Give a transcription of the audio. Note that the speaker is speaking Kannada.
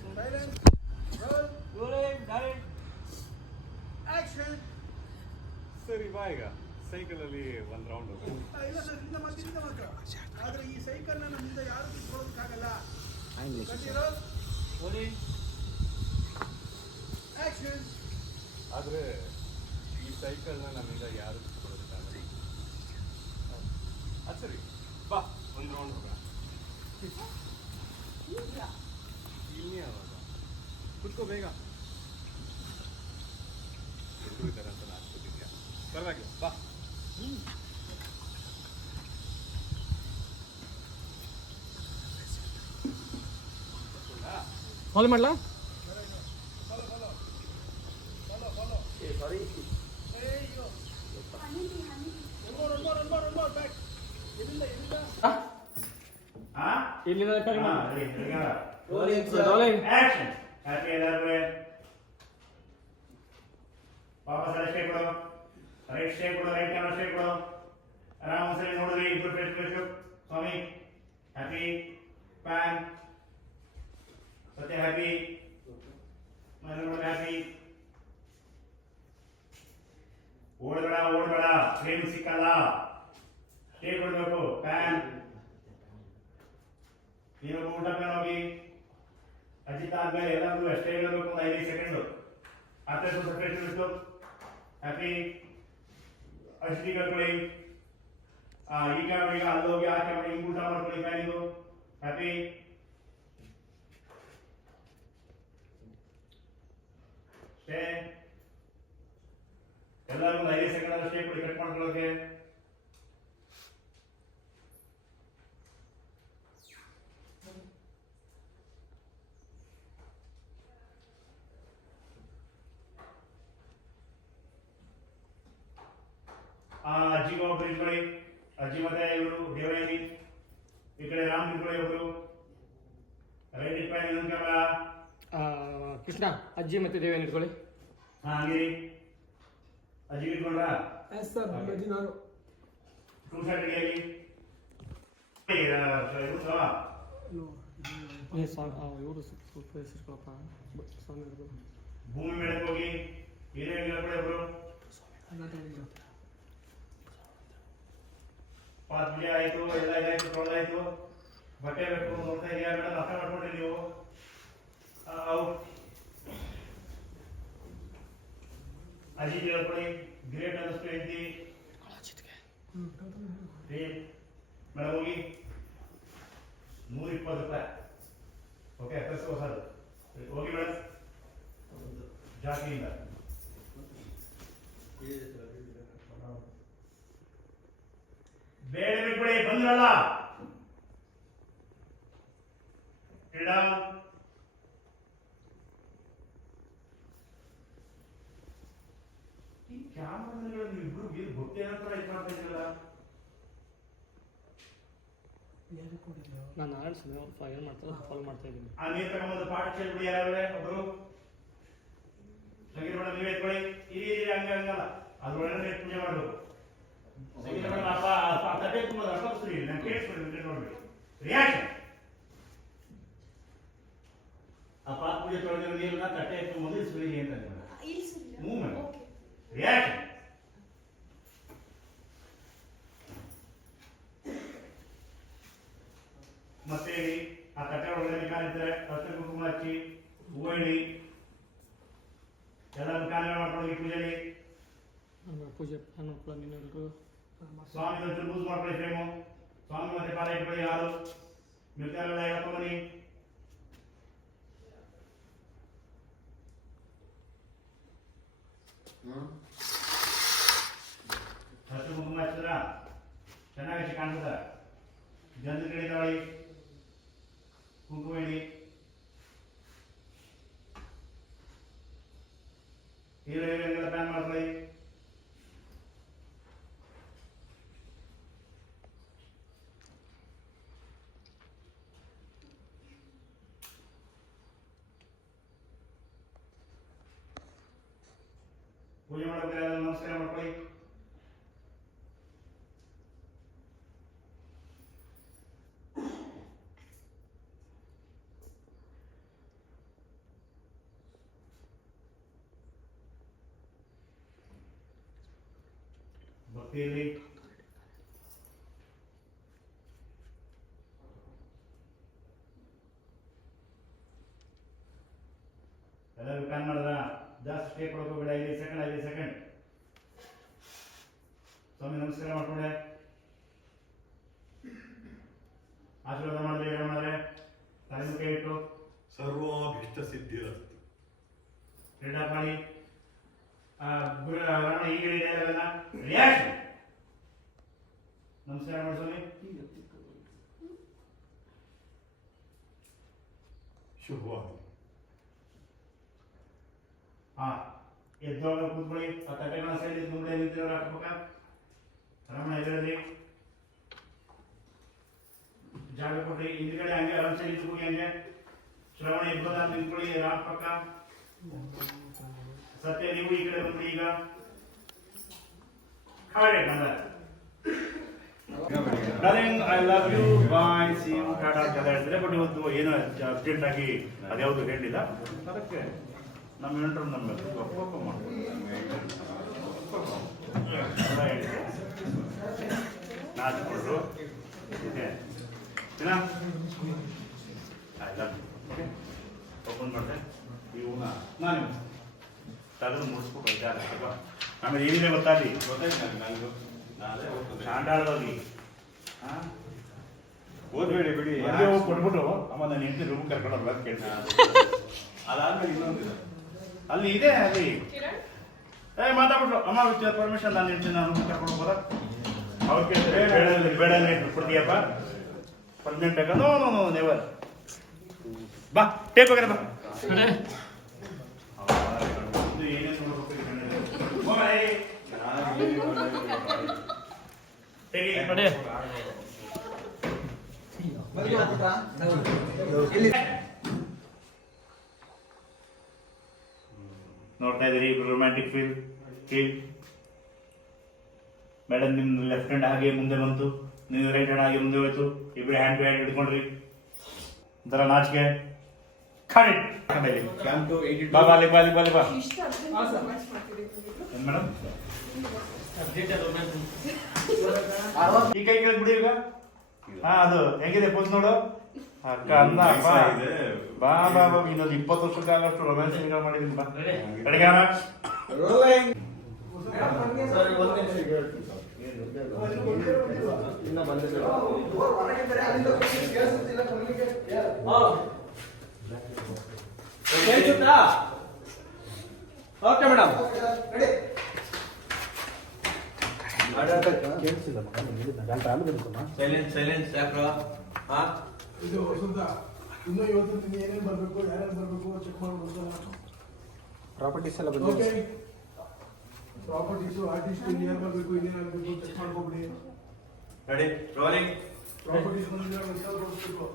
Silence. Roll. Rolling, direct. Action. ಸರಿ ಬಾ ಈಗ ಸೈಕಲಲ್ಲಿ ಒಂದು ರೌಂಡ್ ಇಲ್ಲ ಸರ್ ಇಂದ ಮಾತ್ರ ಆದರೆ ಈ ಸೈಕಲ್ನ ನಮ್ಮಿಂದ ಯಾರು ಕಿತ್ಕೊಳ್ಳೋದಕ್ಕಾಗಲ್ಲ. Rolling. ಆಕ್ಷನ್. ಆದರೆ ಈ ಸೈಕಲ್ನ ನಮ್ಮಿಂದ ಯಾರು ಕಿತ್ಕೊಳ್ಳೋದಕ್ಕಾಗಲ್ಲ. ಅದು ಸರಿ ಬಾ ಒಂದು ರೌಂಡ್ ಹೋಗೋಣ. ಇಲ್ಲಿ ಯಾವಾಗ ಕುತ್ಕೋ ಬೇಗ ಎದುರಿದ್ದಾರೆ ಅಂತ ನಾನು ಅನ್ಕೋತಿದ್ಯಾ ಪರವಾಗಿಲ್ಲ ಬಾ. ಫಾಲೋ ಮಾಡ್ಲಾ? ಇಲ್ಲಿಂದ ರೋಲಿಂಗ್ ಆಕ್ಷನ್. ಹ್ಯಾಪಿ ಎಲ್ಲರೂ ವಾಪಸ್ ಅಷ್ಟೇ ಕೊಡು, ರೈಟ್ ಸ್ಟೇ ಕೊಡು, ರೈಟ್ ಕ್ಯಾಮ್ರಾ ಸ್ಟೇ ಕೊಡು. ಆರಾಮ್ ಸರಿ ನೋಡಿದ್ರಿ ಇಬ್ರು ಫೇಸ್ ಫೇಸ್ ಸ್ವಾಮಿ. ಹ್ಯಾಪಿ ಪ್ಯಾನ್ ಸತ್ಯ ಹ್ಯಾಪಿ ಮನೆ ನೋಡಿ ಹ್ಯಾಪಿ. ಓಡಬೇಡ ಫ್ರೇಮ್ ಸಿಕ್ಕಲ್ಲ. ಸ್ಟೇ ಕೊಡ್ಬೇಕು ಪ್ಯಾನ್. ನೀನು ಊಟ ಪ್ಯಾನ್ ಹೋಗಿ ಅಜಿತ್ ಆದ್ಮೇಲೆ ಎಲ್ಲರೂ ಅಷ್ಟೇ ಇರಬೇಕು ಒಂದು 5 ಸೆಕೆಂಡು. ಮತ್ತೆ ಸ್ವಲ್ಪ ಫ್ರೆಶ್ ಇಟ್ಟು ಹ್ಯಾಪಿ ಅಷ್ಟೇ ಕರ್ಕೊಳ್ಳಿ. ಈ ಕ್ಯಾಮ್ರಾ ಈಗ ಅಲ್ಲಿ ಹೋಗಿ ಆ ಕ್ಯಾಮ್ರಾ ಹಿಂಗೆ ಊಟ ಮಾಡ್ಕೊಳ್ಳಿ ಫ್ಯಾನಿಗೂ. Happy stay. ಎಲ್ಲರೂ ಒಂದು 5 ಸೆಕೆಂಡ್ ಅಷ್ಟೇ ಕೊಡಿ ಕಟ್ ಮಾಡ್ಕೊಳ್ಳೋಕೆ. ಅಜ್ಜಿಗೆ ಒಬ್ರು ಇಟ್ಕೊಳ್ಳಿ. ಅಜ್ಜಿ ಮತ್ತೆ ಇವರು ದೇವರಾಯಿ. ಈ ಕಡೆ ರಾಮ್ ಇಟ್ಕೊಳ್ಳಿ ಒಬ್ರು. ರೈಟ್ ಇಟ್ಕೊಳ್ಳಿ. ಇನ್ನೊಂದು ಕ್ಯಾಮ್ರಾ ಕೃಷ್ಣ ಅಜ್ಜಿ ಮತ್ತೆ ದೇವೇನ್ ಇಟ್ಕೊಳ್ಳಿ. ಹಂಗಿರಿ. ಅಜ್ಜಿ ಇಟ್ಕೊಂಡ್ರಾ? ಎಸ್ ಸರ್ ಅಜ್ಜಿ ನಾನು ಟೂ ಸೈಡ್ ರೆಡಿಯಾಗಿ ಇವರು ಸ್ವಲ್ಪ ಹೆಸರುಗಳಪ್ಪ ಸ್ವಾಮಿ ಭೂಮಿ ಮೇಳಕ್ಕೆ ಹೋಗಿ ಹೀರೋಯಿನ್ ಹೇಳ್ಕೊಳ್ಳಿ ಒಬ್ರು. ಪಾತ್ ಬಿಳಿ ಆಯ್ತು, ಎಲ್ಲ ಇದಾಯ್ತು, ತೊಳೆದಾಯ್ತು. ಬಟ್ಟೆ ಬೇಕು ನೋಡ್ತಾ ಇದೆಯಾ ಮೇಡಮ್? ಅರ್ಥ ಮಾಡ್ಕೊಂಡ್ರಿ ನೀವು? ಅಜಿತ್ ಹೇಳ್ಕೊಳ್ಳಿ. ಗ್ರೇಟ್ ಅನ್ನಿಸ್ತು ಎಂತಿ ಮೇಡಮ್ ಹೋಗಿ 120 ರೂಪಾಯಿ. ಓಕೆ ಕಳಿಸು ಸರ್. ಹೋಗಿ ಮೇಡಮ್ ಜಾತಿಯಿಂದ ಬೇಡ ಬಿಟ್ಬಿಡಿ. ಬಂದ್ರಲ್ಲ ಫ್ರೀಡಮ್. ಈ ಕ್ಯಾಮ್ರಾಗಳು ಇಬ್ರು ಗೊತ್ತೇ ಏನಂತ ಇದು ಮಾಡ್ತಾ ಇದ್ರಲ್ಲ. ನಾನು ಆಡಿಸಿದೆ ಏನು ಮಾಡ್ತಾರೆ ಫಾಲೋ ಮಾಡ್ತಾ ಇದ್ದೀನಿ. ಆ ನೀರು ತಗೊಂಬಂದು ಪಾಠ ಕೇಳ್ಬಿಡಿ ಯಾರೇ ಒಬ್ರು. ಸಂಗೀತ ಮೇಡಮ್ ನೀವೇ ಎತ್ಕೊಳ್ಳಿ. ಇಲ್ಲಿ ಹಂಗಲ್ಲ ಅದ್ರೊಳಗಡೆ ಪೂಜೆ ಮಾಡಬೇಕು. ಸಂಗೀತ ಮೇಡಮ್ ತಟ್ಟೆ ತುಂಬ ಅಷ್ಟೊತ್ತಿರಿ ನಾನು ಕೇಳಿಸ್ಕೊಳ್ಳಿ ನೋಡ್ಬೇಡಿ. ರಿಯಾಕ್ಷನ್. ಆ ಪಾತ್ ಪೂಜೆ ತೊಳೆದಿರೋ ನೀರನ್ನ ತಟ್ಟೆ ಎತ್ಕೊಂಡು ಇಳಿಸ್ಬಿಡಿ ಅಂತ ಮೂವ್ಮೆಂಟ್. ರಿಯಾಕ್ಷನ್. ಮತ್ತೆ ಆ ತಟ್ಟೆ ಒಳಗಡೆ ಕಾಲಿರ್ತಾರೆ. ಅಷ್ಟೇ ಕುಂಕುಮ ಹಚ್ಚಿ ಹೂವು ಇಡಿ. ಎಲ್ಲರೂ ಕಾರ್ಯ ಮಾಡ್ಕೊಳ್ಳಿ ಪೂಜೆಯಲ್ಲಿ. ಪೂಜೆ ನೀನೆಲ್ಲರೂ ಸ್ವಾಮಿ ಒಂಚೂರು ಲೂಸ್ ಮಾಡ್ಕೊಳ್ಳಿ ಫ್ರೇಮು. ಸ್ವಾಮಿ ಮತ್ತೆ ಪಾಲ ಇಟ್ಕೊಳ್ಳಿ. ಯಾರು ಮಿರ್ತಾರೆಲ್ಲ ಹೇಳ್ಕೊಂಬನ್ನಿ. ಹಸಿರು ಕುಂಕುಮ ಹಚ್ಚಿದ್ರ ಚೆನ್ನಾಗಿ ಕಾಣಿಸ್ತದ. ಗಂಧದ ಗಿಡ ತಗೊಳ್ಳಿ, ಕುಂಕುಮ ಇಡಿ. ಹೀರೋಯಿನ್ಗೆಲ್ಲ ಪ್ಲಾನ್ ಮಾಡ್ಕೊಳ್ಳಿ. ಪೂಜೆ ಮಾಡೋಕೆ ನಮಸ್ಕಾರ ಮಾಡ್ಕೊಳ್ಳಿ. ಇಲ್ಲಿ ಎಲ್ಲರೂ ಪ್ಲಾನ್ ಮಾಡಿದ್ರ ಜಾಸ್ತಿ ಸ್ಟೇ ಕೊಡೋಕೋಬೇಡ 5 ಸೆಕೆಂಡ್ ಸ್ವಾಮಿ ನಮಸ್ಕಾರ ಮಾಡ್ಕೊಂಡೆ ಆಶೀರ್ವಾದ ಮಾಡಿದ್ರೆ ಮಾಡಿದ್ರೆ ತಲೆ ಕೈ ಇಟ್ಟು ಸರ್ವಾಭೀಷ್ಟ ಸಿದ್ಧಿರಸ್ತು. ಕ್ರೀಡಾ ಮಾಡಿ ರಮಣ ಈಗ ಹೇಳಿದೆಲ್ಲ ರಿಯಾಕ್ಷನ್ ನಮಸ್ಕಾರ ಮಾಡಿ ಸ್ವಾಮಿ ಶುಭವಾಗಲಿ. ಎದ್ದೊಳಗೆ ಕೂತ್ಕೊಳ್ಳಿ ಆ ತಟ್ಟೆಗಳ ಸೈಡ್ ಮುಂದೆ ನಿಂತಿರೋರು ಹಾಕ್ಬೇಕ ರಮಣ ಇದರಲ್ಲಿ ಜಾಗ ಕೊಡ್ರಿ ಹಿಂದ್ಗಡೆ ಹಂಗೆ ಆರಾಮ್ಸೆ ನಿಂತ್ಕೊಳ್ಳಿ ಹಂಗೆ ಶ್ರವಣ ಇಬ್ಬರ ನಿಂತ್ಕೊಳ್ಳಿ ರಾಮ್ ಪಕ್ಕ ಸತ್ಯ ನೀವು ಈ ಕಡೆ ಬಂದ್ರಿ ಈಗ ಖಾರೆ ಬಂದ darling I love you bye see you ta-ta ಅಂತ ಹೇಳ್ತಾರೆ ಬಟ್ ಇವತ್ತು ಏನೋ ಅರ್ಜೆಂಟ್ ಆಗಿ ಅದ್ಯಾವುದು ಹೇಳಿಲ್ಲ ಅದಕ್ಕೆ ನಮ್ಮ ಹೆಂಡ್ರು ನಮ್ಮ ಕೋಪ ಮಾಡ್ಕೊಂಡು ನಾಚ್ಕೊಂಡ್ರು ಇದೆ ದಿನ I love you okay open ಮಾಡಿದೆ ಇವನ್ನ ನಾನು ತಲೆದು ಮುಡಿಸ್ಬಿಟ್ಟು ಇದ್ದಾರೆ ಅಲ್ವಾ ಆಮೇಲೆ ಏನಿದೆ ಗೊತ್ತಾಗಲಿ ಚಾಂಡಾಳವಾಗಿ ಓದ್ಬೇಡಿ ಬಿಡಿ. ಹೋಗಿ ಕೊಟ್ಬಿಟ್ಟು ಅಮ್ಮ ನಾನು ಹೆಂಡತಿ ರೂಮ್ ಕರ್ಕೊಂಡು ಹೋಗ್ಬೇಕು ಕೇಳ್ತೀನಿ ಅದಾದ್ಮೇಲೆ ಇನ್ನೊಂದಿದೆ. ಅಲ್ಲಿ ಇದೆ ಅಲ್ಲಿ ಮಾತಾಡ್ಬಿಟ್ರು ಅಮ್ಮ ವಿತ್ ಪರ್ಮಿಷನ್ ನಾನು ಹೆಂಡತಿ ನಾನು ರೂಮ್ ಕರ್ಕೊಂಡು ಹೋಗೋದ ಅವ್ರು ಕೇಳ್ತಾರೆ ಬೇಡ ಕೊಡ್ತೀಯಪ್ಪ ಪರ್ಮನೆಂಟ್ ಆಗ ನೋ ನೋ ನೋ ನೆವರ್ ಬಾ ಟೇಕ್ ಹೋಗ್ರೆ ಬಾ ನೋಡ್ತಾ ಇದ್ದೀರಿ ರೊಮ್ಯಾಂಟಿಕ್ ಫೀಲ್ ಮೇಡಮ್ ನಿಮ್ ಲೆಫ್ಟ್ ಹ್ಯಾಂಡ್ ಹಾಗೆ ಮುಂದೆ ಬಂತು ನೀವು ರೈಟ್ ಹ್ಯಾಂಡ್ ಹಾಗೆ ಮುಂದೆ ಹೋಯ್ತು ಇಬ್ರು ಹ್ಯಾಂಡ್ ಟು ಹ್ಯಾಂಡ್ ಹಿಡ್ಕೊಂಡ್ರಿ ಒಂಥರ ನಾಚಿಕೆ ಬಾ ಬಾ ಬಾ ಬಾ ಬಾ ಏನ್ ಮೇಡಮ್ ಈ ಕೈ ಕೇಳಿ ಬಿಡಿ ಈಗ ಅದು ಹೇಗಿದೆ ಪೋಸ್ ನೋಡು ಅಕ್ಕ ಅಂದ ಬಾ ಬಾ ಬಾ ಬಾ ಇನ್ನೊಂದು 20 ವರ್ಷಕ್ಕಾಗಷ್ಟು ರೊಮ್ಯಾನ್ಸ್ ಮಾಡಿದೀನಿ ಬಾ ಕಡೆಗಾರ ಓಕೆ ಮೇಡಮ್ ಸೈಲೆನ್ಸ್ ಯಾಕ್ರ ಇದು ವಸುಂಧ ಇನ್ನು ಇವತ್ತು ಏನೇನು ಬರಬೇಕು ಯಾರ್ಯಾರು ಬರಬೇಕು ಚೆಕ್ ಮಾಡ್ಬೋದು. ಪ್ರಾಪರ್ಟೀಸ್ ಎಲ್ಲ ಓಕೆ ಪ್ರಾಪರ್ಟೀಸು ಆರ್ಟಿಸ್ಟ್ ಯಾರು ಬರಬೇಕು ಇನ್ನೇನಾಗಬೇಕು ಚೆಕ್ ಮಾಡ್ಕೊಬಿಡಿ. ರೆಡಿ ರೋಲಿಂಗ್ ಪ್ರಾಪರ್ಟೀಸ್ ಬಂದಿದ್ರೆ ತೋರಿಸ್ಬೇಕು.